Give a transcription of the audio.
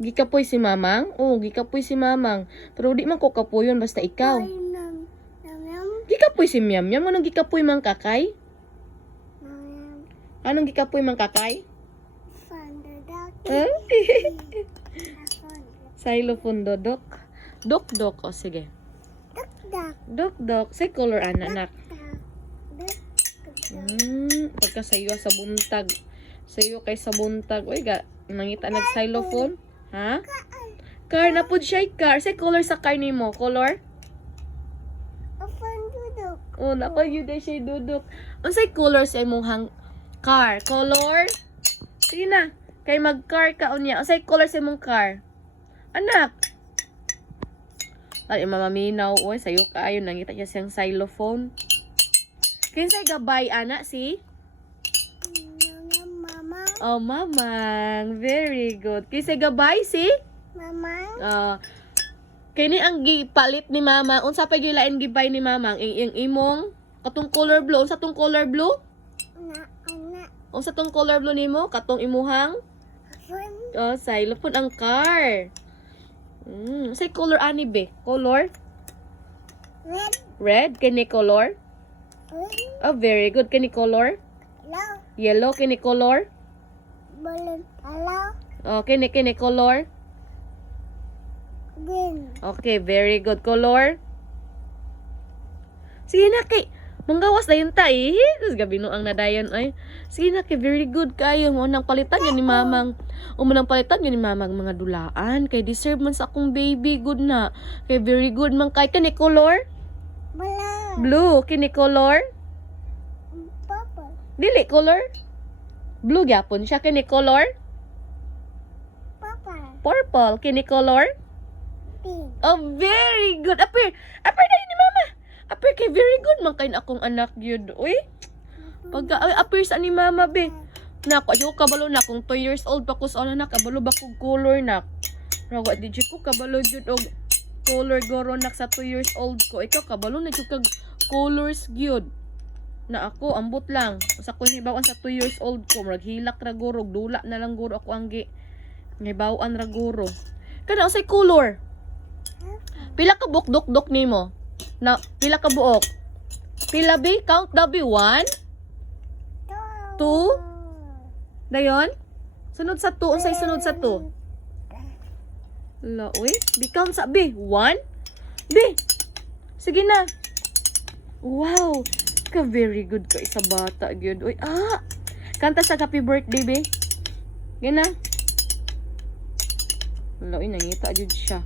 Gikapoy si Mamang? Oo, gikapoy si Mamang. Pero di man ko kapuyon basta ikaw. Gikapoy si Miam Miam. Anong gikapoy mang kakay? Anong gikapoy mang kakay? Xylophone dodok. Dok-dok. O, sige. Dok-dok. Say color, anak. Pagka sayo sa buntag. Sayo kay sa buntag. Uy, nangita nag-xylophone? Ha? Car na po siya, car. Say color sa car ni mo. Color? Oh, nako, yun din siya dudok. Unsay color sa imong car? Color? Sige na. Kay mag-car ka unya. Unsay color sa imong car? Anak. Ay, mamaminaw. Uy, sayo kaayo. Nangita niya siyang xylophone. Kinsay gabay, anak, si? Oh, Mamang. Very good. Kinsay gabay, si? Mamang. Kini ang gipalit ni Mamang. Unsa pa gilain gibay ni Mamang? Ing imong katong color blue. Unsa tong color blue? Unsa tong color blue nimo? Katong imuhang? Oh, xylophone ang car. Say color ani be? Color? Red. Kini color? Oh, very good. Kini color? Yellow. Kini color? Oh, kini color? Green. Okay, very good. Color? Sige na kay manggawas dayon ta eh. Tapos gabi no ang nadayon ay. Sige na kay very good kayo. Unang palitan yun ni Mamang. Umunang palitan yun ni Mamang mga dulaan. Kay deserve man sa akong baby. Good na. Kay very good man kay. Kani color? Blue. Kini color? Purple. Dili color? Blue gyapon siya. Kini color? Purple. Kini color? Oh, very good. Apir dahil ni Mama. Apir kay very good man kay akong anak yun. Uy. Pagka apir sa ni Mama be. Nako, ako kabalo na kung 2 years old pa ko sa na kabalo ba kog color nak. Rawa di ko kabalo jud og color goro nak sa 2 years old ko. Ikaw kabalo na jud kag colors gyud. Na ako ambot lang. Sa ko hibawan sa 2 years old ko murag hilak ra guro, dula na lang guro ako ang hibawan ra guro. Kada unsay color? Pila ka buok dok nimo? Na pila ka buok? Pila bi? Count daw bi 1 2 dayon? Sunod sa 2, unsay sunod sa 2? La, uy, di count sa bi 1 bi. Sige na. Wow, ka very good ka isa bata gyud. Uy, kanta sa happy birthday be. Gina. La, uy, nangita jud siya.